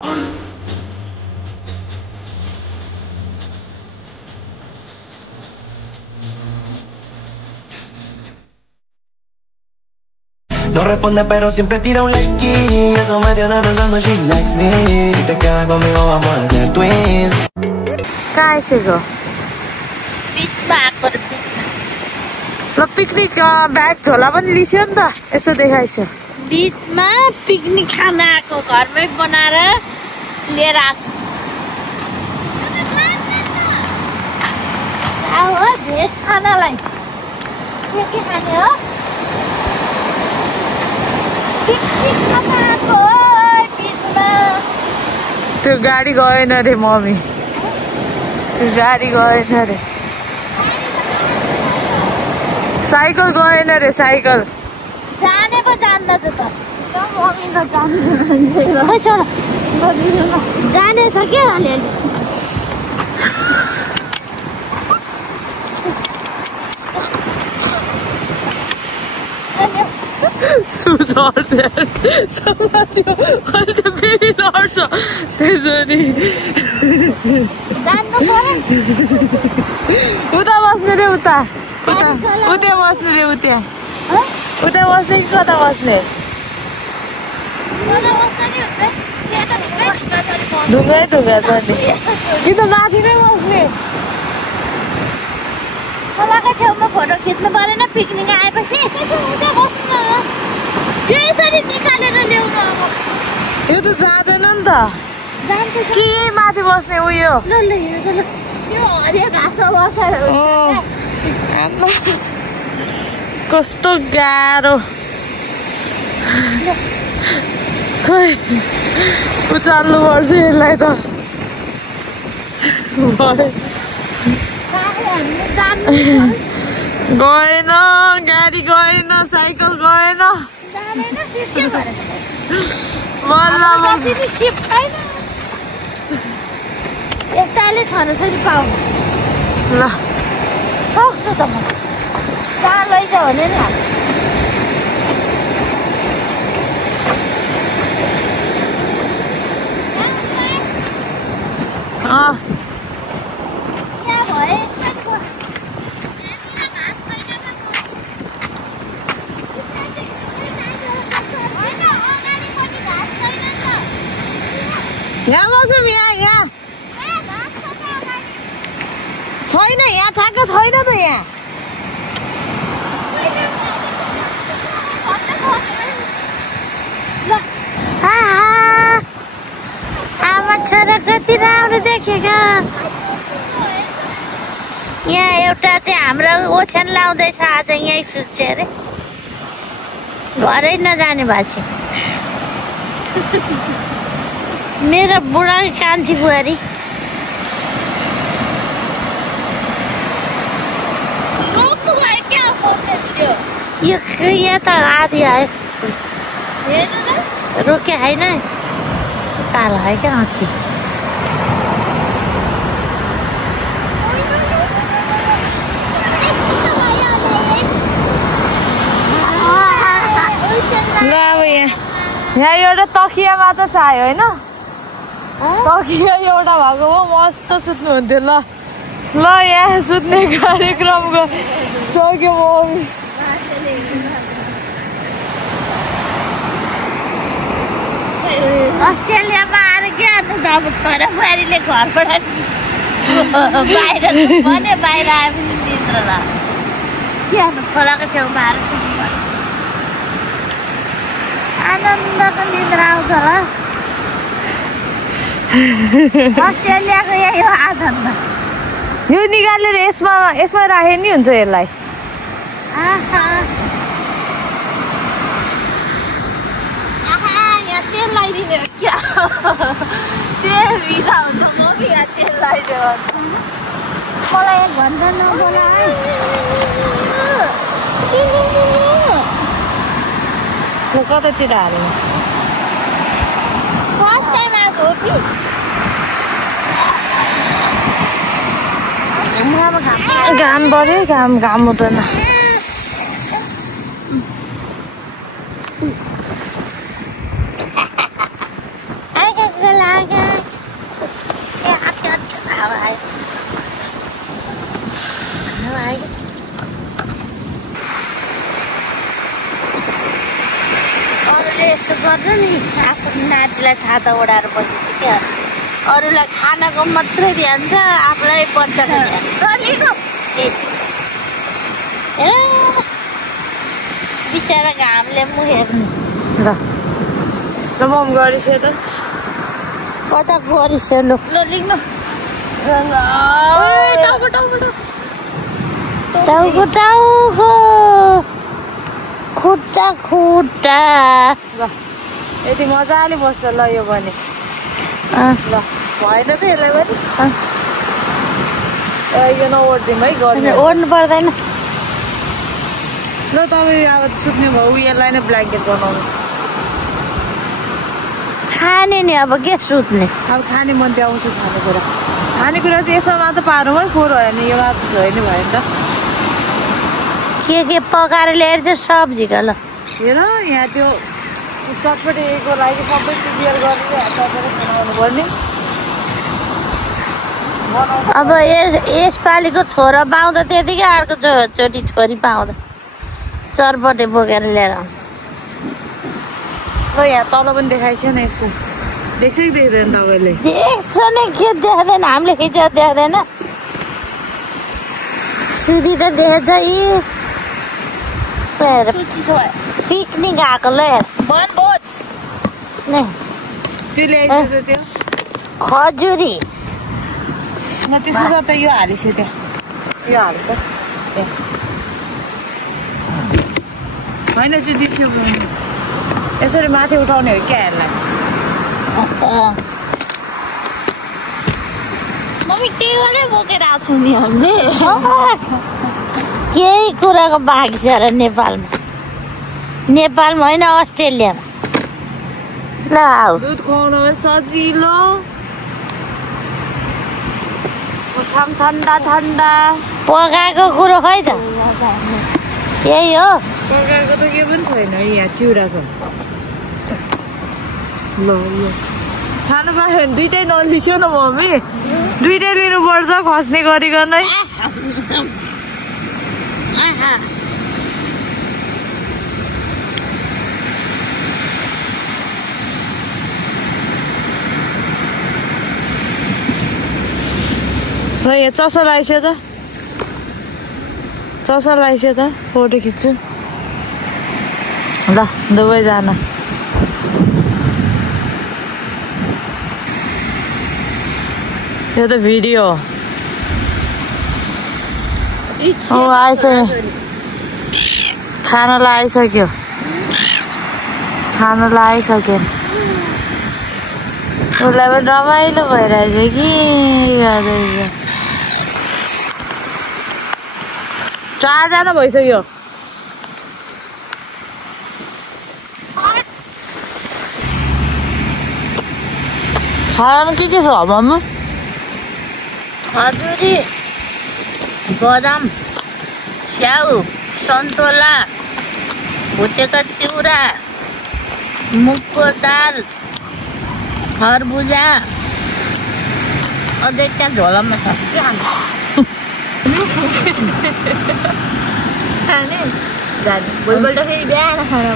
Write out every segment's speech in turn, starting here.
No responde pero siempre tira un like y eso me tiene pensando she likes me. Si te quedas conmigo vamos a hacer twins. कहाँ आइसक्यो? बिचमा आएको र बिचमा। ल picnic bag झोला पनि लिस्यो नि त यसो देखाइसो। बिचमा पिकनिक खाना आएको घरमै बनाएर लिएर आएको। हो भेज खानालाई के खाने हो? पिकनिक खाना आएको बिचमा। त्यो गाडी गएन रे मम्मी, त्यो गाडी गएन रे, साइकल गएन रे साइकल। जानेको जान्दैछ त मम्मीको जान्दैन जानेछ क्या अलिअलि। सुझर्छ समात्यो अहिले त बेबी लड्छ त्यसरी। जान्नु पर्यो उता बस्ने रे उता उता बस्ने रे उता उता बस्ने कि कता बस्ने? ढुङ्गै ढुङ्गा छ नि कि त माथि नै बस्ने? खोलाको छेउमा फोटो खिच्नु परेन पिकनिक आएपछि? उता बस्नु यो यसरी निकालेर ल्याउनु। अब यो त जाँदैन नि त। जान्छ के माथि बस्ने उयो? ल ल यो हरियो घाँस बसेर कस्तो गाह्रो। खै उचाल्नु पर्छ यसलाई त। गएन, गाडी गएन, साइकल गएन। यस्ताले छन छैन पाउनु ल सक्छ त म कहाँ लैजाऊ भने नि यहाँ बसौँ यहाँ छैन, यहाँ ठ्याक्क छैन त यहाँ। आमा छोरा कति राम्रो देखेको। यहाँ एउटा चाहिँ हाम्रो ओछ्यान लाउँदैछ आज यहीँ सुत्छ अरे, घरै नजाने भएको छ। मेरो बुढा कान्छी बुहारी यो यहाँ त आधी आयो रोके होइन कालो है क्या ठिक छ। ल अब यहाँ एउटा तकिया मात्र चाहियो होइन? तकिया एउटा भएको भए मस्त सुत्नुहुन्थ्यो। ल ल यहाँ सुत्ने कार्यक्रमको सक्यो मम्मी। अस्ट्रेलियामा आएर के गर्नु त अब छोरा बुहारीले घरबाट बाहिर भने बाहिर आए पनि निद्रा ल के गर्नु खोलाको छेउमा आएर आनन्दको निद्रा आउँछ होला। अस्ट्रेलियाको यही हो आनन्द। यो निकालेर यसमा राखे नि हुन्छ यसलाई। यहाँ तेल लगाइदिने हो क्या? तेल भिजा हुन्छ म कि यहाँ तेल लगाइदियो मलाई एक घन्टा नबोला कतातिर हाल्नु? फर्स्ट टाइम आएको हो कि घाम पऱ्यो, घाम हुँदैन। आइका नातिलाई छाता ओढाएर बसेछु क्या अरूलाई खानाको मात्रै ध्यान छ आफूलाई बच्चाको ध्यान बिचरा घामले म हेर्नु ल मम गरिसक्यो त कता गरिसक्यो ल लेख्न टाउको टाउको खुट्टा खुट्टा ल यति मजाले बस्छ ल यो भने ल भएन त यसलाई पनि यो नओढ्दिउँ है गर्नु ओढ्नु पर्दैन ल तपाईँ अब सुत्ने भयो यसलाई नै ब्ल्याङ्केट बनाउनु खाने नि अब के सुत्ने अब खाने मन त्यो आउँछ खानेकुरा चाहिँ यसमा मात्र पारौँ है फोहोर भयो भने यो मात्र भयो नि भयो नि त के पकाएर ल्याएर चाहिँ सब्जीको ल हेर यहाँ त्यो चटपटीको लागि सबै प्रिपेयर गर्ने चटपटी बनाउनु पर्ने अब यसपालिको छोरा पाउँदा त्यतिकै अर्को चोटि छोरी पाउँदा चरपटे बोकेर ल्याएर आउँछ ल यहाँ तल पनि देखाएको छैन यसो देख्छ कि देख्दैन तपाईँले देख्छ नि के देख्दैन हामीले खिचेर देख्दैन सुधी त देखेछ यी पिकनिक आएको ल हेर वनभोज त्यो ल्याइसक्यो त्यो खजुरी न त्यसो त यो हालिसक्यो त्यहाँ यो हाल्छ होइन त्यो दिसो यसरी माथि उठाउने हो क्या यसलाई मम्मी टेबलै बोकेर आएको छौँ नि हामीले केही कुराको बाँकी छ र नेपालमा होइन अस्ट्रेलियामा ल आऊ दुध खुवाउनु सजिलो ठन्डा ठन्डा पकाएको कुरो खै त यही हो पकाएको त के पनि छैन यहाँ चिउरा छ ल खानु पायो भने दुइटै नलिस्यो न मम्मी दुइटै लिनुपर्छ खस्ने गरिकनै ल यहाँ चस्मा लगाइसक्यो त चस्मा लगाइसक्यो त फोटो खिच्छु ल दुवैजना यो त भिडियो हो आइसक्यो खानालाई आइसक्यो उसलाई पनि रमाइलो भइरहेछ कि चारजना भइसक्यो खानामा के छ मामु खजुरी बदाम स्याउ सन्तोला भुटेका चिउरा मुगको दाल खरबुजा अझै त्यहाँ झोलामा छ के खाने जाने भोलिपल्ट फेरि बिहान खाना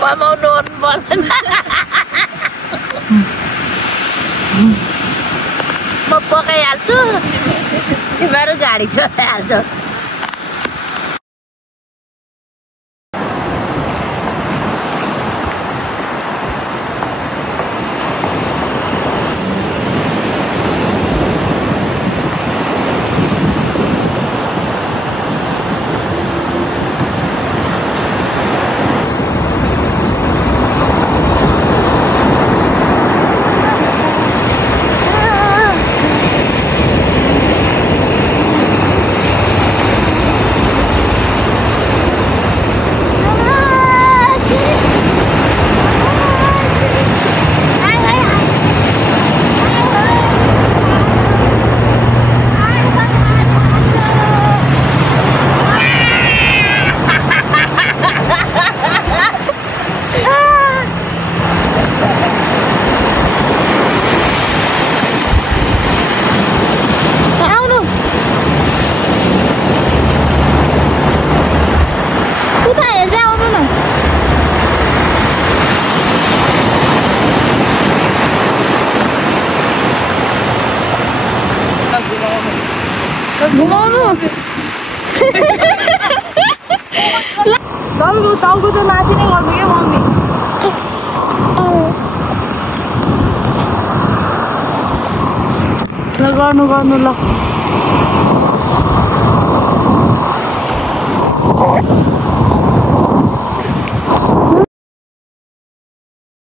पकाउनु ओर्नु पर्दैन म पकाइहाल्छु तिमीहरू गाडी चलाइहाल्छ घुमाउनु तपाईँको टाउको चाहिँ माथि नै गर्नु क्या मम्मी ल गर्नु गर्नु ल